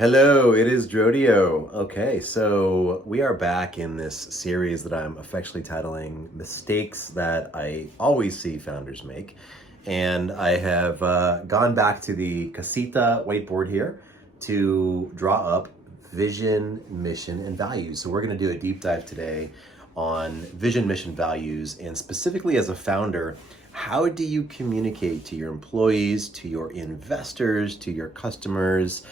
Hello, it is DROdio. Okay, so we are back in this series that I'm affectionately titling Mistakes That I Always See Founders Make. And I have gone back to the casita whiteboard here to draw up vision, mission, and values. So we're going to do a deep dive today on vision, mission, values, and specifically as a founder, how do you communicate to your employees, to your investors, to your customers,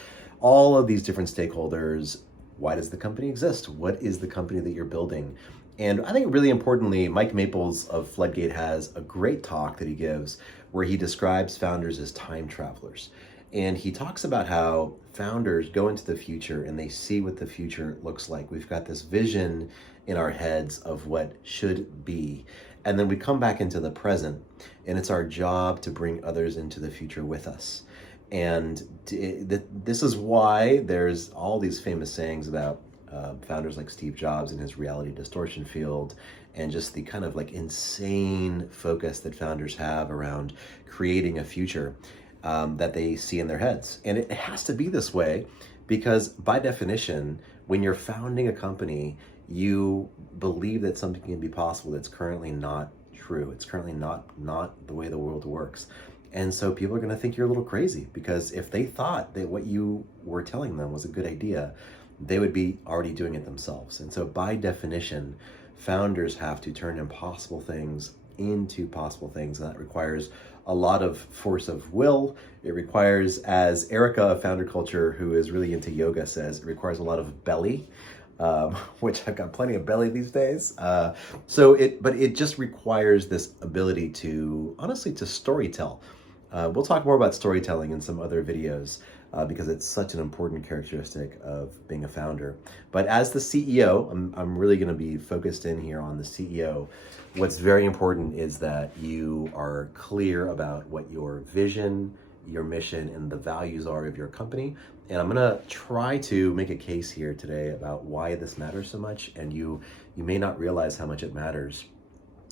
all of these different stakeholders? Why does the company exist? What is the company that you're building? And I think really importantly, Mike Maples of Floodgate has a great talk that he gives where he describes founders as time travelers. And he talks about how founders go into the future and they see what the future looks like. We've got this vision in our heads of what should be. And then we come back into the present, and it's our job to bring others into the future with us. And this is why there's all these famous sayings about founders like Steve Jobs in his reality distortion field, and just the kind of like insane focus that founders have around creating a future that they see in their heads. And it has to be this way because by definition, when you're founding a company, you believe that something can be possible that's currently not true. It's currently not the way the world works. And so people are going to think you're a little crazy, because if they thought that what you were telling them was a good idea, they would be already doing it themselves. And so by definition, founders have to turn impossible things into possible things. And that requires a lot of force of will. It requires, as Erica of FounderCulture, who is really into yoga, says, it requires a lot of belly. Which I've got plenty of belly these days. But it just requires this ability to, honestly, to storytell. We'll talk more about storytelling in some other videos because it's such an important characteristic of being a founder. But as the CEO, I'm really going to be focused in here on the CEO. What's very important is that you are clear about what your vision, your mission, and the values are of your company. And I'm gonna try to make a case here today about why this matters so much, and you may not realize how much it matters.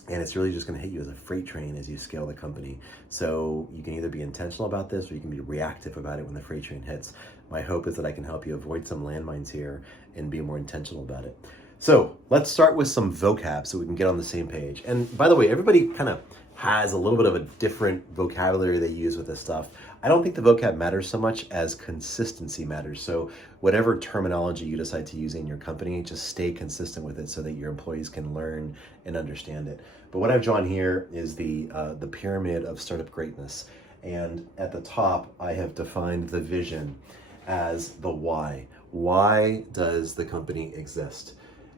And it's really just gonna hit you as a freight train as you scale the company. So you can either be intentional about this or you can be reactive about it when the freight train hits. My hope is that I can help you avoid some landmines here and be more intentional about it. So let's start with some vocab so we can get on the same page. And by the way, everybody kind of has a little bit of a different vocabulary they use with this stuff. I don't think the vocab matters so much as consistency matters. So whatever terminology you decide to use in your company, just stay consistent with it so that your employees can learn and understand it. But what I've drawn here is the pyramid of startup greatness. And at the top, I have defined the vision as the why. Why does the company exist?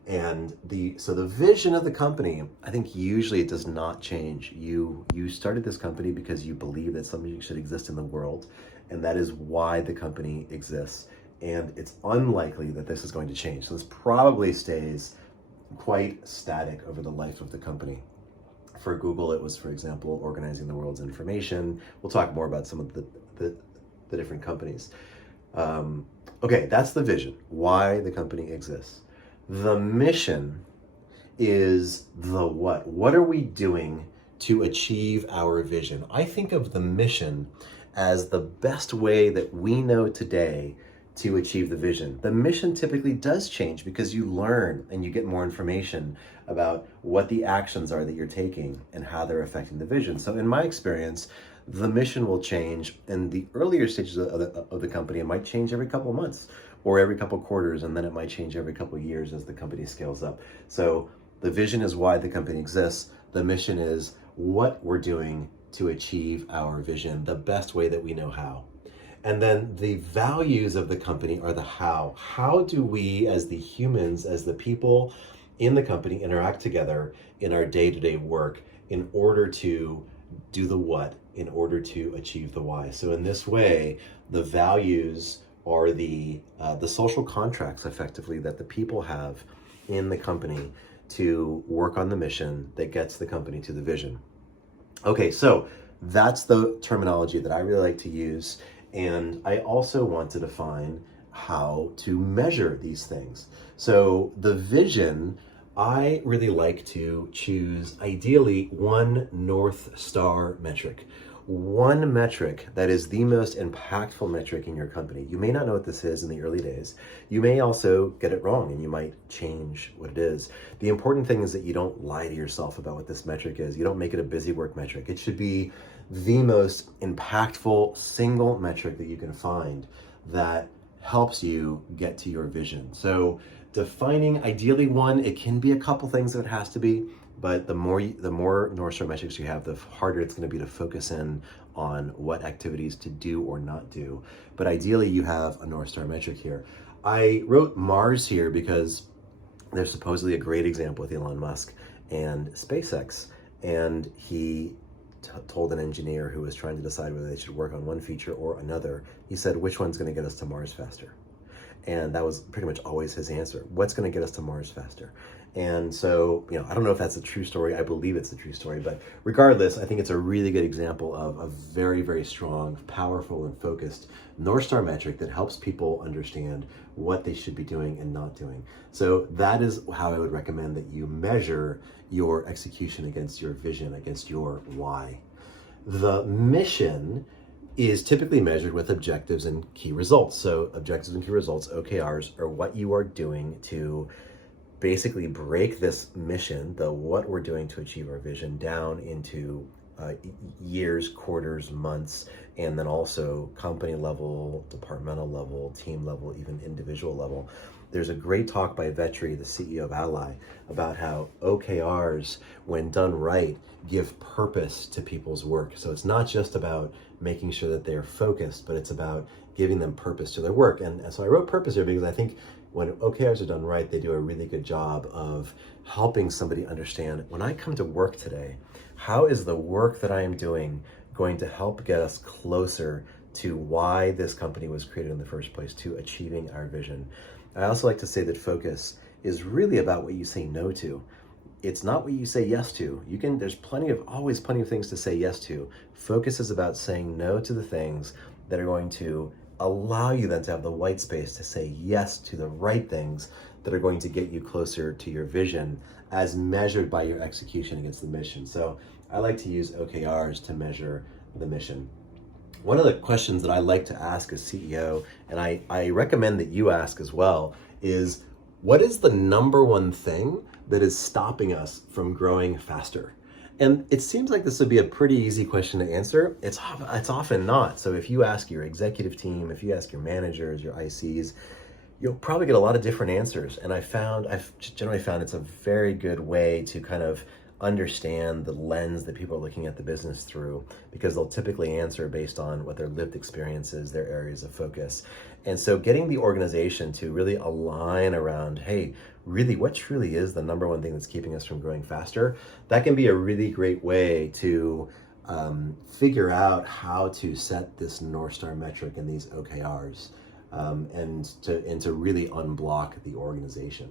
And so the vision of the company, I think usually it does not change. You started this company because you believe that something should exist in the world, and that is why the company exists. And it's unlikely that this is going to change. So this probably stays quite static over the life of the company. For Google, it was, for example, organizing the world's information. We'll talk more about some of the different companies. Okay, that's the vision, why the company exists. The mission is the what. What are we doing to achieve our vision? I think of the mission as the best way that we know today to achieve the vision. The mission typically does change because you learn and you get more information about what the actions are that you're taking and how they're affecting the vision. So in my experience, the mission will change. In the earlier stages of the company, it might change every couple of months or every couple of quarters, and then it might change every couple of years as the company scales up. So the vision is why the company exists. The mission is what we're doing to achieve our vision, the best way that we know how. And then the values of the company are the how. How do we, as the humans, as the people in the company, interact together in our day-to-day work in order to do the what, in order to achieve the why. So in this way, the values are the social contracts, effectively, that the people have in the company to work on the mission that gets the company to the vision. Okay, so that's the terminology that I really like to use. And I also want to define how to measure these things. So the vision, I really like to choose ideally one North Star metric. one metric that is the most impactful metric in your company. You may not know what this is in the early days. You may also get it wrong and you might change what it is. The important thing is that you don't lie to yourself about what this metric is. You don't make it a busy work metric. It should be the most impactful single metric that you can find that helps you get to your vision. So defining ideally one, it can be a couple things that it has to be, but the more North Star metrics you have, the harder it's going to be to focus in on what activities to do or not do. But ideally, you have a North Star metric here. I wrote Mars here because there's supposedly a great example with Elon Musk and SpaceX. And he told an engineer who was trying to decide whether they should work on one feature or another, he said, which one's going to get us to Mars faster? And that was pretty much always his answer. What's going to get us to Mars faster? And so, I don't know if that's a true story. I believe it's a true story, but regardless, I think it's a really good example of a very, very strong, powerful, and focused North Star metric that helps people understand what they should be doing and not doing. So that is how I would recommend that you measure your execution against your vision, against your why. The mission is typically measured with objectives and key results. So objectives and key results, OKRs, are what you are doing to basically break this mission, what we're doing to achieve our vision, down into years, quarters, months, and then also company level, departmental level, team level, even individual level. There's a great talk by Vetri, the CEO of Ally, about how OKRs, when done right, give purpose to people's work. So it's not just about making sure that they're focused, but it's about giving them purpose to their work. And so I wrote purpose here because I think when OKRs are done right, they do a really good job of helping somebody understand, when I come to work today, how is the work that I am doing going to help get us closer to why this company was created in the first place, to achieving our vision. I also like to say that focus is really about what you say no to. It's not what you say yes to. There's always plenty of things to say yes to. Focus is about saying no to the things that are going to allow you then to have the white space to say yes to the right things that are going to get you closer to your vision as measured by your execution against the mission. So I like to use OKRs to measure the mission. One of the questions that I like to ask as CEO, and I recommend that you ask as well, is what is the number one thing that is stopping us from growing faster? And it seems like this would be a pretty easy question to answer. It's often not. So if you ask your executive team, if you ask your managers, your ICs, you'll probably get a lot of different answers. And I've generally found it's a very good way to kind of understand the lens that people are looking at the business through, because they'll typically answer based on what their lived experience is, their areas of focus. And so getting the organization to really align around, hey, really, what truly is the number one thing that's keeping us from growing faster, that can be a really great way to figure out how to set this North Star metric and these OKRs, and to really unblock the organization.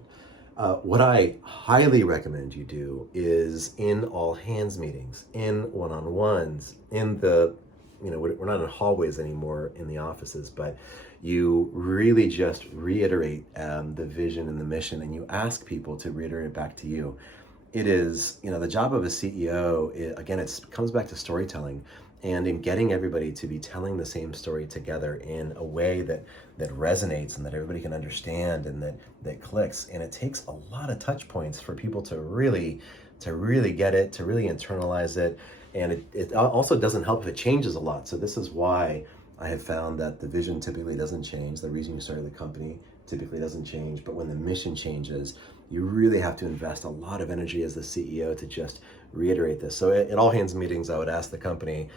What I highly recommend you do is in all hands meetings, in one-on-ones, we're not in hallways anymore in the offices, but you really just reiterate the vision and the mission, and you ask people to reiterate it back to you. It is, the job of a CEO, again, it comes back to storytelling, and in getting everybody to be telling the same story together in a way that resonates and that everybody can understand and that clicks. And it takes a lot of touch points for people to really get it, to really internalize it. And it also doesn't help if it changes a lot. So this is why I have found that the vision typically doesn't change. The reason you started the company typically doesn't change. But when the mission changes, you really have to invest a lot of energy as the CEO to just reiterate this. So at all hands meetings, I would ask the company,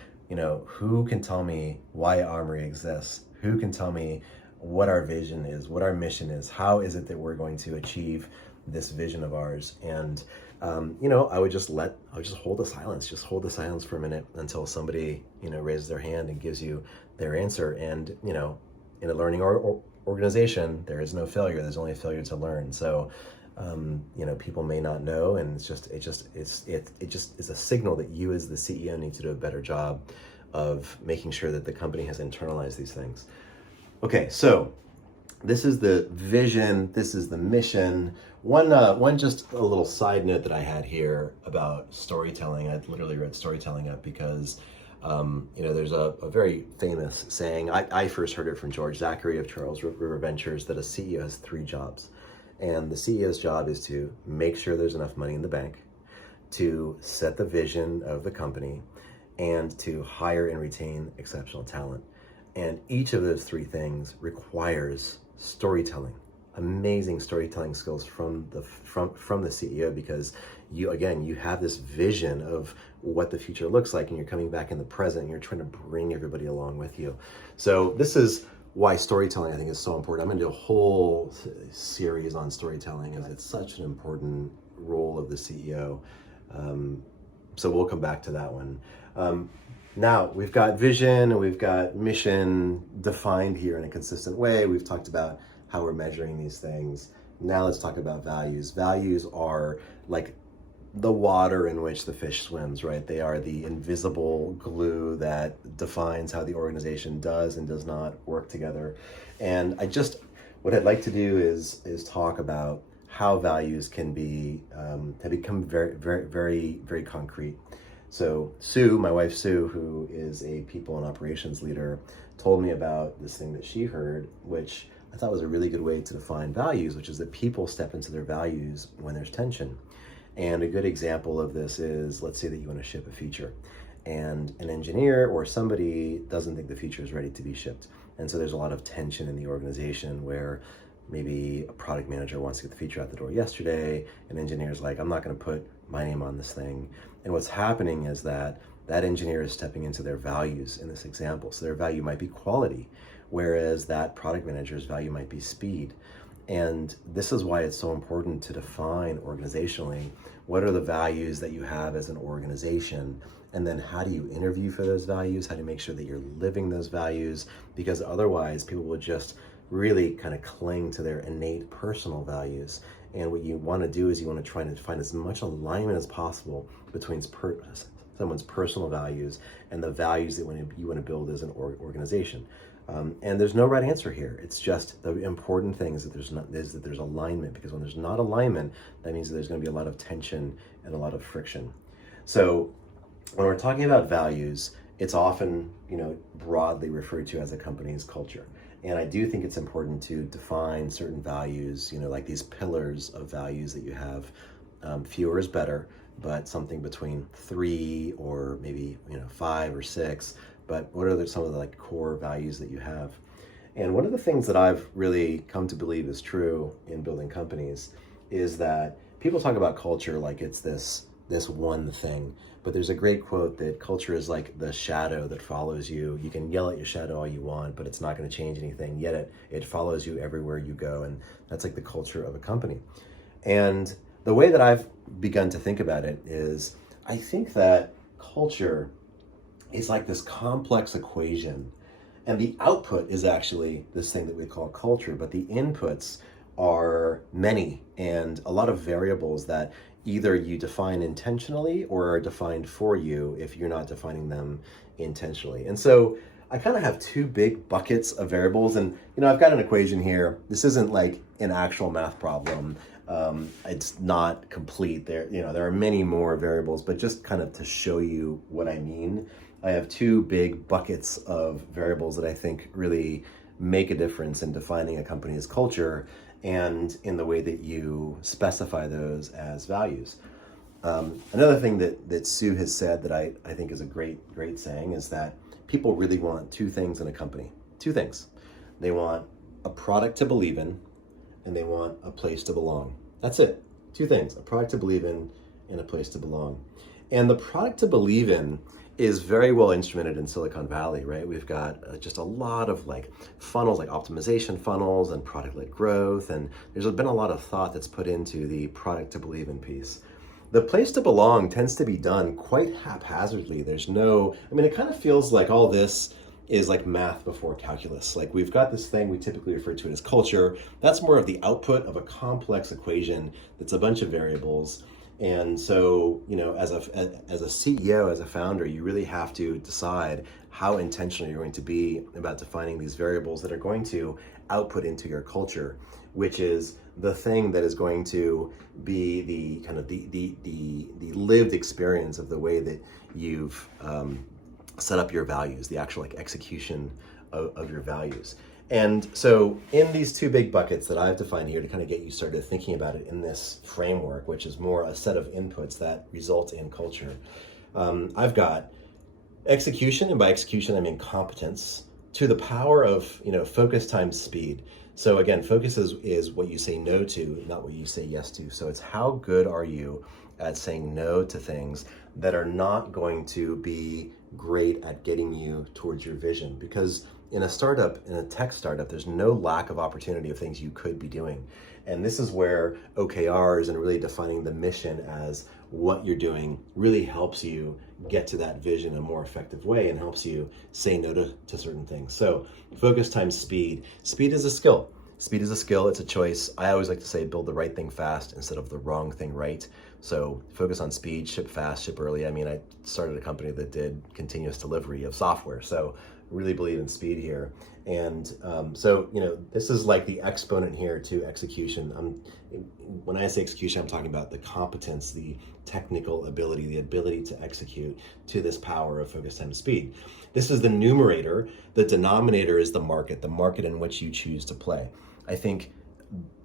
who can tell me why Armory exists? Who can tell me what our vision is, what our mission is? How is it that we're going to achieve this vision of ours? And I would just hold the silence. Just hold the silence for a minute until somebody, raises their hand and gives you their answer. And, in a learning organization, there is no failure. There's only a failure to learn. So, people may not know, and it just is a signal that you as the CEO need to do a better job of making sure that the company has internalized these things. Okay, so this is the vision, this is the mission. One just a little side note that I had here about storytelling. I literally read storytelling up because There's a very famous saying. I first heard it from George Zachary of Charles River Ventures, that a CEO has 3 jobs. And the CEO's job is to make sure there's enough money in the bank, to set the vision of the company, and to hire and retain exceptional talent. And each of those 3 things requires storytelling, amazing storytelling skills from the CEO, because you have this vision of what the future looks like, and you're coming back in the present, and you're trying to bring everybody along with you. So this is why storytelling, I think, is so important. I'm going to do a whole series on storytelling, as it's such an important role of the CEO. So we'll come back to that one. Now we've got vision and we've got mission defined here in a consistent way. We've talked about how we're measuring these things. Now let's talk about values. Values are like the water in which the fish swims, right? They are the invisible glue that defines how the organization does and does not work together. And what I'd like to do is talk about how values can be have become very, very, very, very concrete. So Sue, my wife Sue, who is a people and operations leader, told me about this thing that she heard, which I thought was a really good way to define values, which is that people step into their values when there's tension. And a good example of this is, let's say that you want to ship a feature, and an engineer or somebody doesn't think the feature is ready to be shipped. And so there's a lot of tension in the organization where maybe a product manager wants to get the feature out the door yesterday, and engineer's like, I'm not going to put my name on this thing. And what's happening is that engineer is stepping into their values in this example. So their value might be quality, whereas that product manager's value might be speed. And this is why it's so important to define organizationally, what are the values that you have as an organization, and then how do you interview for those values? How do you make sure that you're living those values? Because otherwise people will just really kind of cling to their innate personal values. And what you want to do is you want to try to find as much alignment as possible between someone's personal values and the values that you want to build as an organization. And there's no right answer here. It's just the important thing is that there's alignment, because when there's not alignment, that means that there's going to be a lot of tension and a lot of friction. So when we're talking about values, it's often, broadly referred to as a company's culture. And I do think it's important to define certain values, like these pillars of values that you have. Fewer is better, but something between 3 or maybe 5 or 6. But what are some of the core values that you have? And one of the things that I've really come to believe is true in building companies is that people talk about culture like it's this one thing. But there's a great quote that culture is like the shadow that follows you. You can yell at your shadow all you want, but it's not going to change anything. Yet it follows you everywhere you go. And that's like the culture of a company. And the way that I've begun to think about it is, I think that culture is like this complex equation, and the output is actually this thing that we call culture, but the inputs are many and a lot of variables that either you define intentionally or are defined for you if you're not defining them intentionally. And so I kind of have 2 big buckets of variables, and I've got an equation here. This isn't like an actual math problem. It's not complete. There are many more variables, but just kind of to show you what I mean, I have 2 big buckets of variables that I think really make a difference in defining a company's culture and in the way that you specify those as values. Another thing that Sue has said that I think is a great saying is that people really want 2 things in a company. 2 things. They want a product to believe in, and they want a place to belong. That's it. 2 things, a product to believe in and a place to belong. And the product to believe in is very well instrumented in Silicon Valley, right? We've got just a lot of funnels, like optimization funnels and product-led growth. And there's been a lot of thought that's put into the product to believe in piece. The place to belong tends to be done quite haphazardly. It kind of feels like all this is like math before calculus. Like we've got this thing, we typically refer to it as culture. That's more of the output of a complex equation that's a bunch of variables. And so, as a CEO, as a founder, you really have to decide how intentional you're going to be about defining these variables that are going to output into your culture, which is the thing that is going to be the lived experience of the way that you've set up your values, the actual like execution of your values. And so in these two big buckets that I've defined here to kind of get you started thinking about it in this framework, which is more a set of inputs that result in culture, I've got execution, and by execution I mean competence, to the power of focus times speed. So again, focus is what you say no to, not what you say yes to. So it's how good are you at saying no to things that are not going to be great at getting you towards your vision. Because in a startup, in a tech startup, there's no lack of opportunity of things you could be doing. And this is where OKRs and really defining the mission as what you're doing really helps you get to that vision in a more effective way and helps you say no to certain things. So focus times speed. Speed is a skill. Speed is a skill, it's a choice. I always like to say build the right thing fast instead of the wrong thing right. So focus on speed, ship fast, ship early. I mean, I started a company that did continuous delivery of software. So really believe in speed here. And so this is like the exponent here to execution. When I say execution, I'm talking about the competence, the technical ability, the ability to execute to this power of focus times speed. This is the numerator. The denominator is the market in which you choose to play. I think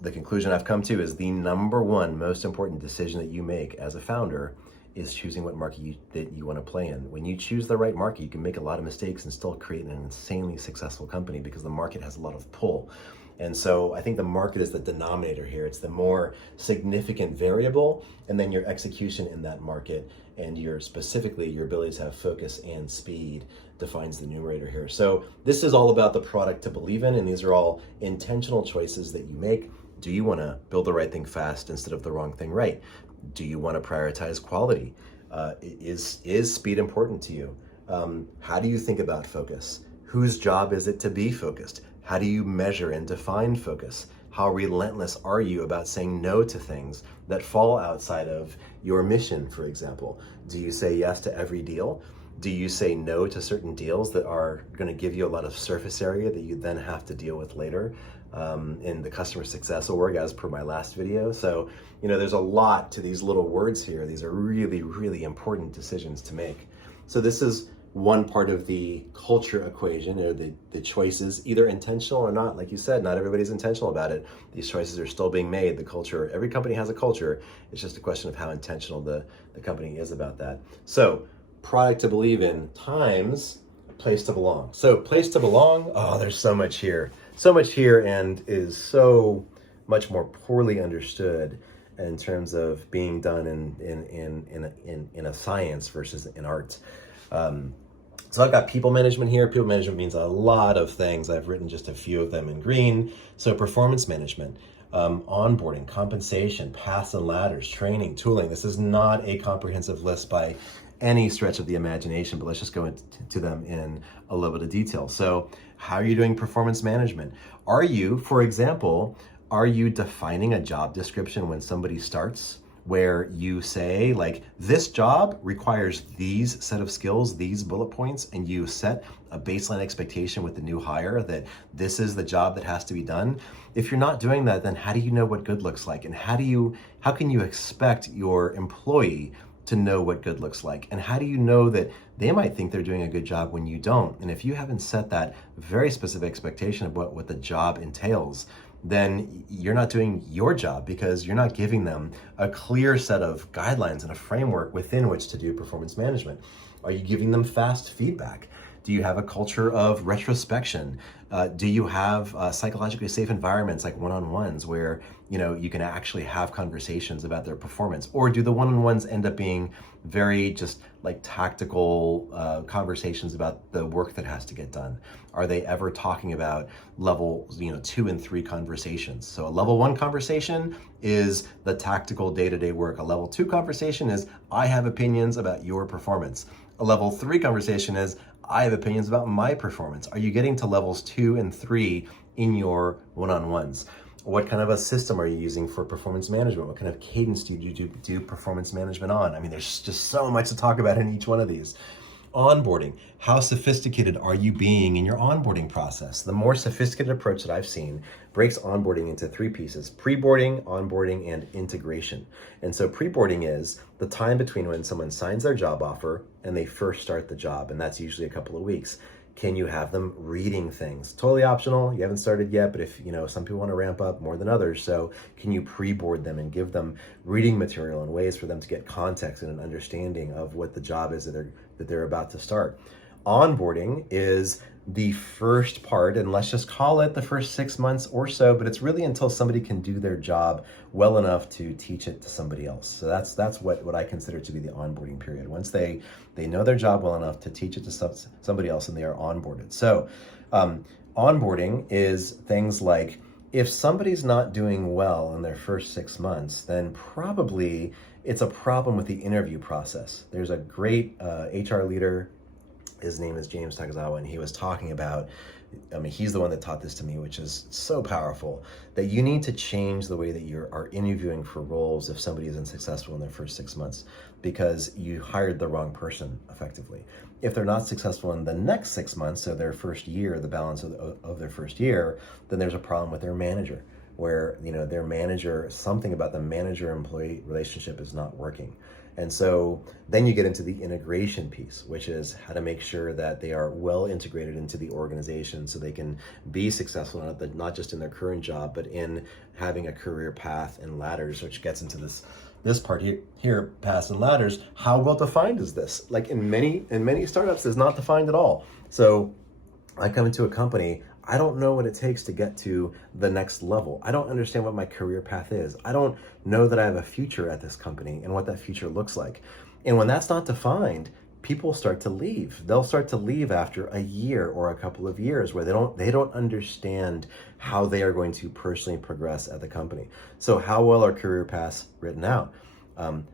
the conclusion I've come to is the number one most important decision that you make as a founder is choosing what market that you want to play in. When you choose the right market, you can make a lot of mistakes and still create an insanely successful company because the market has a lot of pull. And so I think the market is the denominator here. It's the more significant variable, and then your execution in that market and specifically your ability to have focus and speed defines the numerator here. So this is all about the product to believe in, and these are all intentional choices that you make. Do you want to build the right thing fast instead of the wrong thing right? Do you want to prioritize quality? Is speed important to you? How do you think about focus? Whose job is it to be focused? How do you measure and define focus? How relentless are you about saying no to things that fall outside of your mission, for example? Do you say yes to every deal? Do you say no to certain deals that are going to give you a lot of surface area that you then have to deal with later in the customer success org, as per my last video? So, there's a lot to these little words here. These are really, really important decisions to make. So this is one part of the culture equation, or the choices, either intentional or not. Like you said, not everybody's intentional about it. These choices are still being made. The culture, every company has a culture. It's just a question of how intentional the company is about that. So product to believe in times place to belong. So place to belong, there's so much here. So much here, and is so much more poorly understood in terms of being done in a science versus in art. So I've got people management here. People management means a lot of things. I've written just a few of them in green. So performance management, onboarding, compensation, paths and ladders, training, tooling. This is not a comprehensive list by any stretch of the imagination, but let's just go into them in a little bit of detail. So how are you doing performance management? Are you, for example, defining a job description when somebody starts, where you say, like, this job requires these set of skills, these bullet points, and you set a baseline expectation with the new hire that this is the job that has to be done? If you're not doing that, then how do you know what good looks like? And how can you expect your employee to know what good looks like? And how do you know that they might think they're doing a good job when you don't? And if you haven't set that very specific expectation of what the job entails, then you're not doing your job, because you're not giving them a clear set of guidelines and a framework within which to do performance management. Are you giving them fast feedback? Do you have a culture of retrospection? Do you have psychologically safe environments like one-on-ones where you can actually have conversations about their performance? Or do the one-on-ones end up being very just like tactical conversations about the work that has to get done? Are they ever talking about level 2 and 3 conversations? So a level 1 conversation is the tactical day-to-day work. A level 2 conversation is, I have opinions about your performance. A level 3 conversation is, I have opinions about my performance. Are you getting to levels 2 and 3 in your one-on-ones? What kind of a system are you using for performance management? What kind of cadence do you do performance management on? I mean, there's just so much to talk about in each one of these. Onboarding. How sophisticated are you being in your onboarding process? The more sophisticated approach that I've seen breaks onboarding into three pieces: pre-boarding, onboarding, and integration. And so pre-boarding is the time between when someone signs their job offer and they first start the job, and that's usually a couple of weeks. Can you have them reading things? Totally optional. You haven't started yet, but if some people want to ramp up more than others, so can you pre-board them and give them reading material and ways for them to get context and an understanding of what the job is that they're about to start? Onboarding is the first part, and let's just call it the first 6 months or so, but it's really until somebody can do their job well enough to teach it to somebody else. So that's what I consider to be the onboarding period. Once they know their job well enough to teach it to somebody else, and they are onboarded. So onboarding is things like, if somebody's not doing well in their first 6 months, then probably it's a problem with the interview process. There's a great HR leader. His name is James Takazawa, and he was talking about, he's the one that taught this to me, which is so powerful, that you need to change the way that you are interviewing for roles if somebody isn't successful in their first 6 months, because you hired the wrong person effectively. If they're not successful in the next 6 months, so their first year, the balance of their first year, then there's a problem with their manager, where their manager, something about the manager-employee relationship is not working. And so then you get into the integration piece, which is how to make sure that they are well integrated into the organization so they can be successful, not just in their current job, but in having a career path and ladders, which gets into this part here, paths and ladders. How well defined is this? Like in many startups, it's not defined at all. So I come into a company, I don't know what it takes to get to the next level. I don't understand what my career path is. I don't know that I have a future at this company and what that future looks like. And when that's not defined, people start to leave. They'll start to leave after a year or a couple of years, where they don't understand how they are going to personally progress at the company. So how well are career paths written out?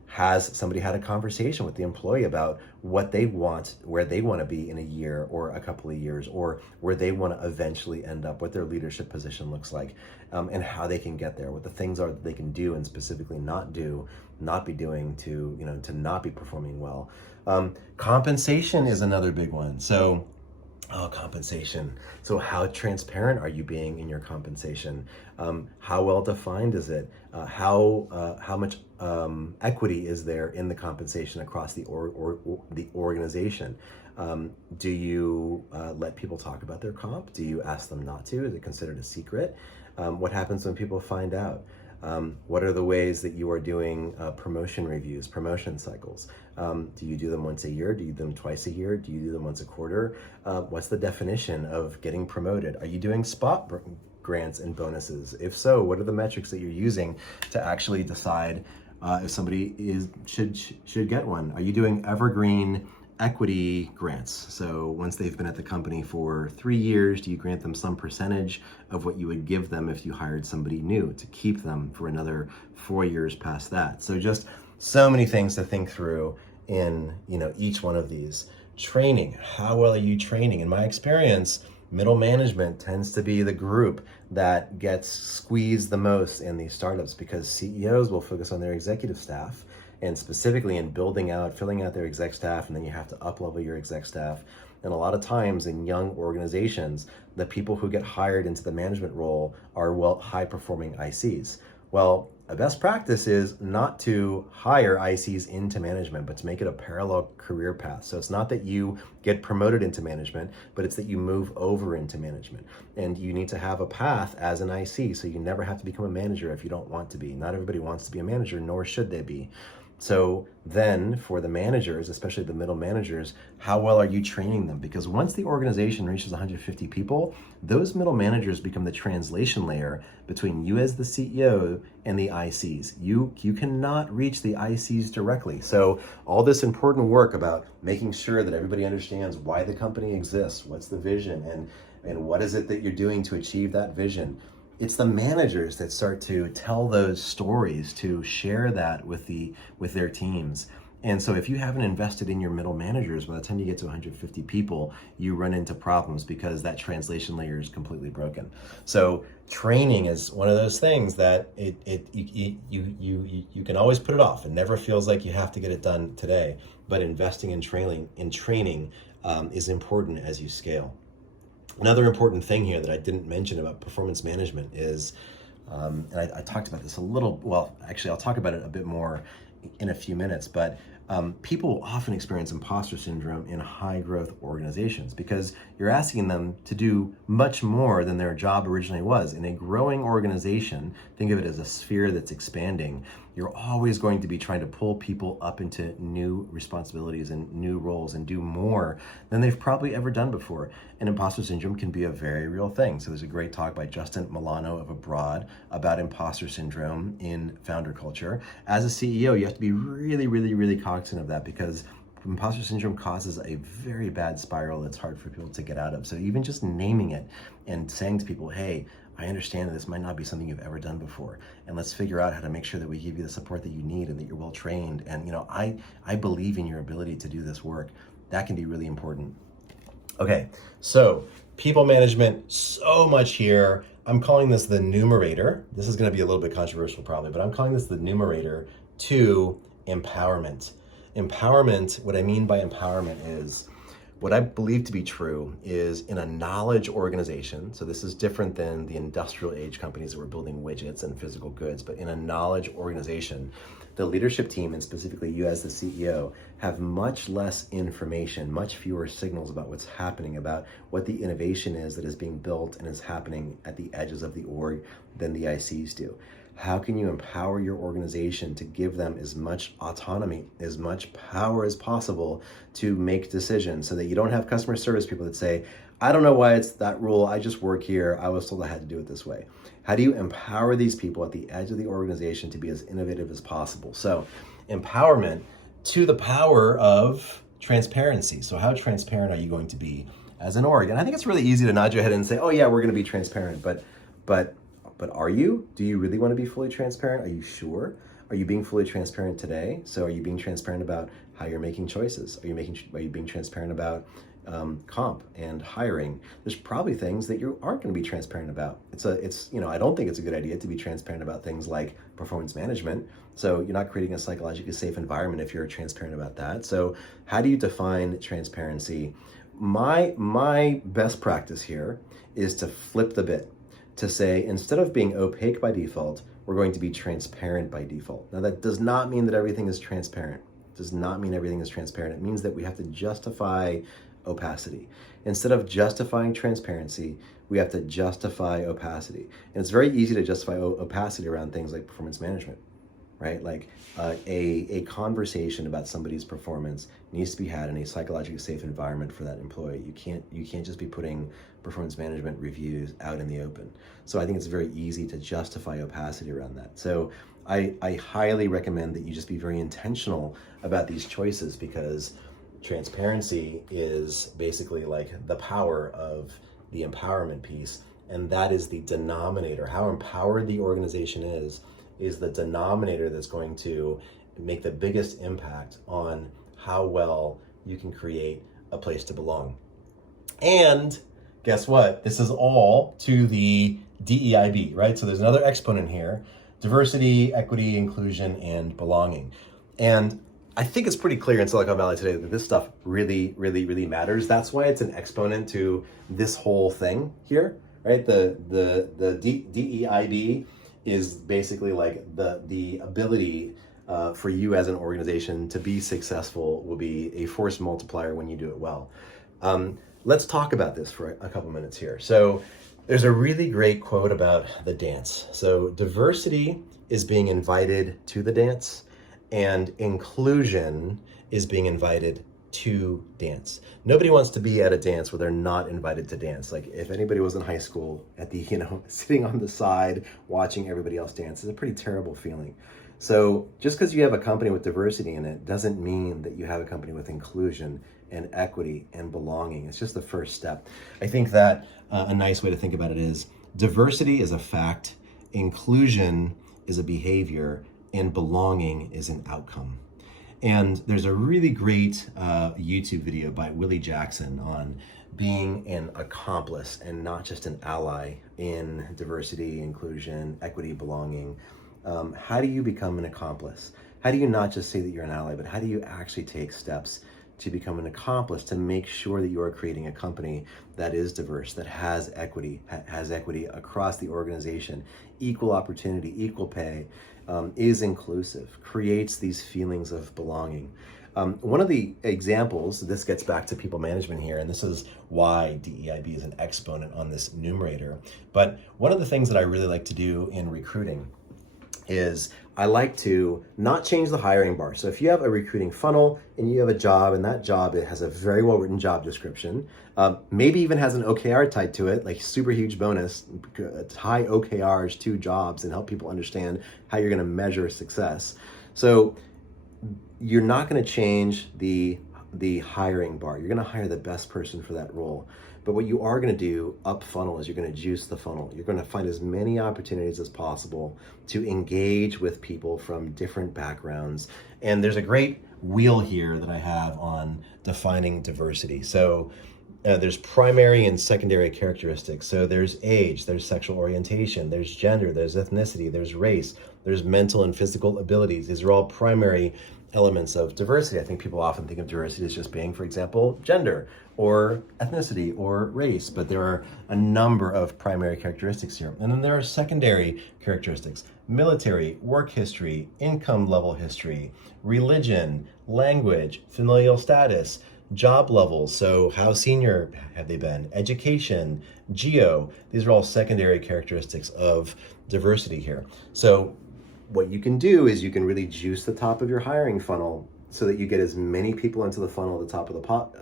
Has somebody had a conversation with the employee about what they want, where they want to be in a year or a couple of years, or where they want to eventually end up, what their leadership position looks like, and how they can get there, what the things are that they can do and specifically not be doing to not be performing well. Compensation is another big one. So compensation. So how transparent are you being in your compensation? How well defined is it? How much equity is there in the compensation across the organization? Do you let people talk about their comp? Do you ask them not to? Is it considered a secret? What happens when people find out? What are the ways that you are doing promotion reviews, promotion cycles? Do you do them once a year? Do you do them twice a year? Do you do them once a quarter? What's the definition of getting promoted? Are you doing spot grants and bonuses? If so, what are the metrics that you're using to actually decide if somebody should get one? Are you doing evergreen equity grants? So once they've been at the company for 3 years, do you grant them some percentage of what you would give them if you hired somebody new to keep them for another 4 years past that? So just so many things to think through in each one of these. Training. How well are you training? In my experience, middle management tends to be the group that gets squeezed the most in these startups, because CEOs will focus on their executive staff, and specifically in filling out their exec staff, and then you have to up-level your exec staff. And a lot of times in young organizations, the people who get hired into the management role are high-performing ICs. Well, a best practice is not to hire ICs into management, but to make it a parallel career path. So it's not that you get promoted into management, but it's that you move over into management. And you need to have a path as an IC, so you never have to become a manager if you don't want to be. Not everybody wants to be a manager, nor should they be. So then for the managers, especially the middle managers, how well are you training them? Because once the organization reaches 150 people, those middle managers become the translation layer between you as the CEO and the ICs. You cannot reach the ICs directly. So all this important work about making sure that everybody understands why the company exists, what's the vision, and what is it that you're doing to achieve that vision. It's the managers that start to tell those stories, to share that with their teams. And so if you haven't invested in your middle managers, by the time you get to 150 people, you run into problems because that translation layer is completely broken. So training is one of those things that you can always put it off. It never feels like you have to get it done today. But investing in training is important as you scale. Another important thing here that I didn't mention about performance management is, and I talked about this a little, well, actually I'll talk about it a bit more in a few minutes, but people often experience imposter syndrome in high growth organizations because you're asking them to do much more than their job originally was. In a growing organization, think of it as a sphere that's expanding. You're always going to be trying to pull people up into new responsibilities and new roles and do more than they've probably ever done before. And imposter syndrome can be a very real thing. So there's a great talk by Justin Milano of Abroad about imposter syndrome in FounderCulture. As a CEO, you have to be really, really, really cognizant of that because imposter syndrome causes a very bad spiral that's hard for people to get out of. So even just naming it and saying to people, hey, I understand that this might not be something you've ever done before, and let's figure out how to make sure that we give you the support that you need and that you're well trained. And I believe in your ability to do this work. That can be really important. Okay, so people management, so much here. I'm calling this the numerator. This is going to be a little bit controversial probably, but I'm calling this the numerator to empowerment. Empowerment, what I mean by empowerment is, what I believe to be true is in a knowledge organization, so this is different than the industrial age companies that were building widgets and physical goods, but in a knowledge organization, the leadership team, and specifically you as the CEO, have much less information, much fewer signals about what's happening, about what the innovation is that is being built and is happening at the edges of the org than the ICs do. How can you empower your organization to give them as much autonomy, as much power as possible to make decisions so that you don't have customer service people that say, I don't know why it's that rule, I just work here, I was told I had to do it this way. How do you empower these people at the edge of the organization to be as innovative as possible? So empowerment to the power of transparency. So how transparent are you going to be as an org? And I think it's really easy to nod your head and say, oh yeah, we're going to be transparent, but are you? Do you really want to be fully transparent? Are you sure? Are you being fully transparent today? So are you being transparent about how you're making choices? Are you being transparent about comp and hiring? There's probably things that you aren't going to be transparent about. I don't think it's a good idea to be transparent about things like performance management. So you're not creating a psychologically safe environment if you're transparent about that. So how do you define transparency? My best practice here is to flip the bit, to say, instead of being opaque by default, we're going to be transparent by default. Now that does not mean that everything is transparent. It does not mean everything is transparent. It means that we have to justify opacity. Instead of justifying transparency, we have to justify opacity. And it's very easy to justify opacity around things like performance management, right? Like a conversation about somebody's performance needs to be had in a psychologically safe environment for that employee. You can't just be putting performance management reviews out in the open. So I think it's very easy to justify opacity around that. So I highly recommend that you just be very intentional about these choices, because transparency is basically like the power of the empowerment piece, and that is the denominator. How empowered the organization is the denominator that's going to make the biggest impact on how well you can create a place to belong. And guess what? This is all to the DEIB, right? So there's another exponent here: diversity, equity, inclusion, and belonging. And I think it's pretty clear in Silicon Valley today that this stuff really, really, really matters. That's why it's an exponent to this whole thing here, right? The DEIB is basically like the ability for you as an organization to be successful will be a force multiplier when you do it well. Let's talk about this for a couple minutes here. So there's a really great quote about the dance. So diversity is being invited to the dance, and inclusion is being invited to dance. Nobody wants to be at a dance where they're not invited to dance. Like if anybody was in high school at the, sitting on the side watching everybody else dance, is a pretty terrible feeling. So just because you have a company with diversity in it doesn't mean that you have a company with inclusion and equity and belonging. It's just the first step. I think that a nice way to think about it is diversity is a fact, inclusion is a behavior, and belonging is an outcome. And there's a really great YouTube video by Willie Jackson on being an accomplice and not just an ally in diversity, inclusion, equity, belonging. How do you become an accomplice? How do you not just say that you're an ally, but how do you actually take steps to become an accomplice to make sure that you are creating a company that is diverse, that has equity across the organization, equal opportunity, equal pay, is inclusive, creates these feelings of belonging. One of the examples, this gets back to people management here, and this is why DEIB is an exponent on this numerator, but one of the things that I really like to do in recruiting is I like to not change the hiring bar. So if you have a recruiting funnel and you have a job, and that job, it has a very well written job description, maybe even has an OKR tied to it, like super huge bonus, tie OKRs to jobs and help people understand how you're gonna measure success. So you're not gonna change the hiring bar. You're gonna hire the best person for that role. But what you are going to do up funnel is you're going to juice the funnel. You're going to find as many opportunities as possible to engage with people from different backgrounds. And there's a great wheel here that I have on defining diversity. So there's primary and secondary characteristics. So there's age, there's sexual orientation, there's gender, there's ethnicity, there's race, there's mental and physical abilities. These are all primary elements of diversity. I think people often think of diversity as just being, for example, gender or ethnicity or race, but there are a number of primary characteristics here. And then there are secondary characteristics: military, work history, income level history, religion, language, familial status, job levels, so how senior have they been, education, geo. These are all secondary characteristics of diversity here. So what you can do is you can really juice the top of your hiring funnel so that you get as many people into the funnel at the top of the pot,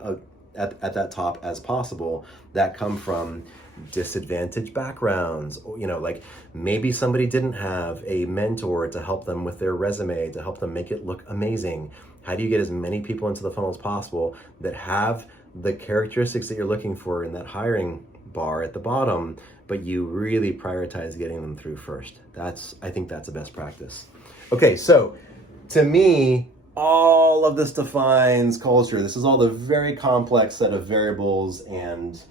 at that top as possible that come from disadvantaged backgrounds. You know, like maybe somebody didn't have a mentor to help them with their resume, to help them make it look amazing. How do you get as many people into the funnel as possible that have the characteristics that you're looking for in that hiring bar at the bottom, but you really prioritize getting them through first? I think that's a best practice. Okay, so to me, all of this defines culture. This is all the very complex set of variables and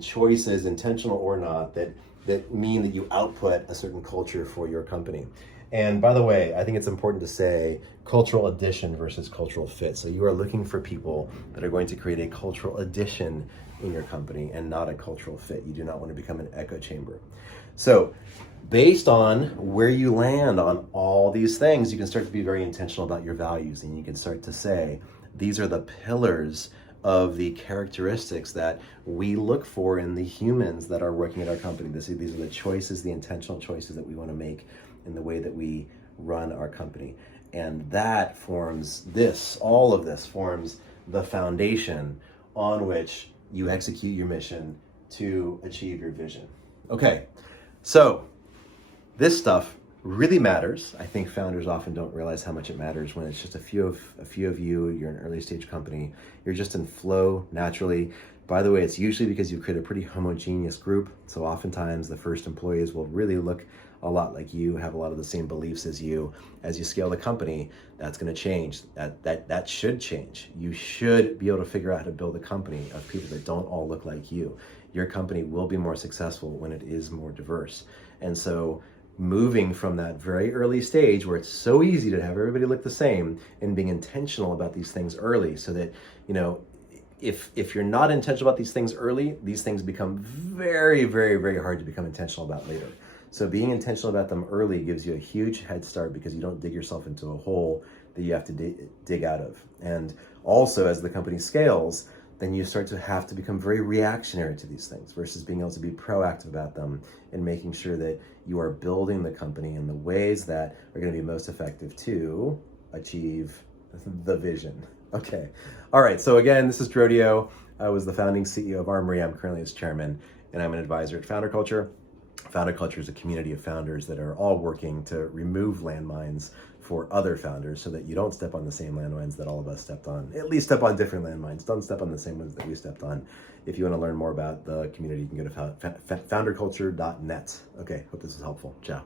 choices, intentional or not, that mean that you output a certain culture for your company. And by the way, I think it's important to say cultural addition versus cultural fit. So you are looking for people that are going to create a cultural addition in your company and not a cultural fit. You do not want to become an echo chamber. So based on where you land on all these things, you can start to be very intentional about your values, and you can start to say, these are the pillars of the characteristics that we look for in the humans that are working at our company. These are the choices, the intentional choices that we want to make in the way that we run our company. And that forms all of this forms the foundation on which you execute your mission to achieve your vision. Okay, so this stuff really matters. I think founders often don't realize how much it matters when it's just a few of you, you're an early stage company, you're just in flow naturally. By the way, it's usually because you create a pretty homogeneous group. So oftentimes the first employees will really look a lot like you, have a lot of the same beliefs as you. As you scale the company, that's going to change. That should change. You should be able to figure out how to build a company of people that don't all look like you. Your company will be more successful when it is more diverse. And so moving from that very early stage where it's so easy to have everybody look the same and being intentional about these things early, so that, you know, if you're not intentional about these things early, these things become very, very, very hard to become intentional about later. So being intentional about them early gives you a huge head start because you don't dig yourself into a hole that you have to dig out of. And also, as the company scales, then you start to have to become very reactionary to these things versus being able to be proactive about them and making sure that you are building the company in the ways that are going to be most effective to achieve the vision. Okay. All right. So again, this is DROdio. I was the founding CEO of Armory. I'm currently its chairman, and I'm an advisor at FounderCulture. FounderCulture is a community of founders that are all working to remove landmines for other founders so that you don't step on the same landmines that all of us stepped on. At least step on different landmines. Don't step on the same ones that we stepped on. If you want to learn more about the community, you can go to founderculture.net. Okay, hope this is helpful. Ciao.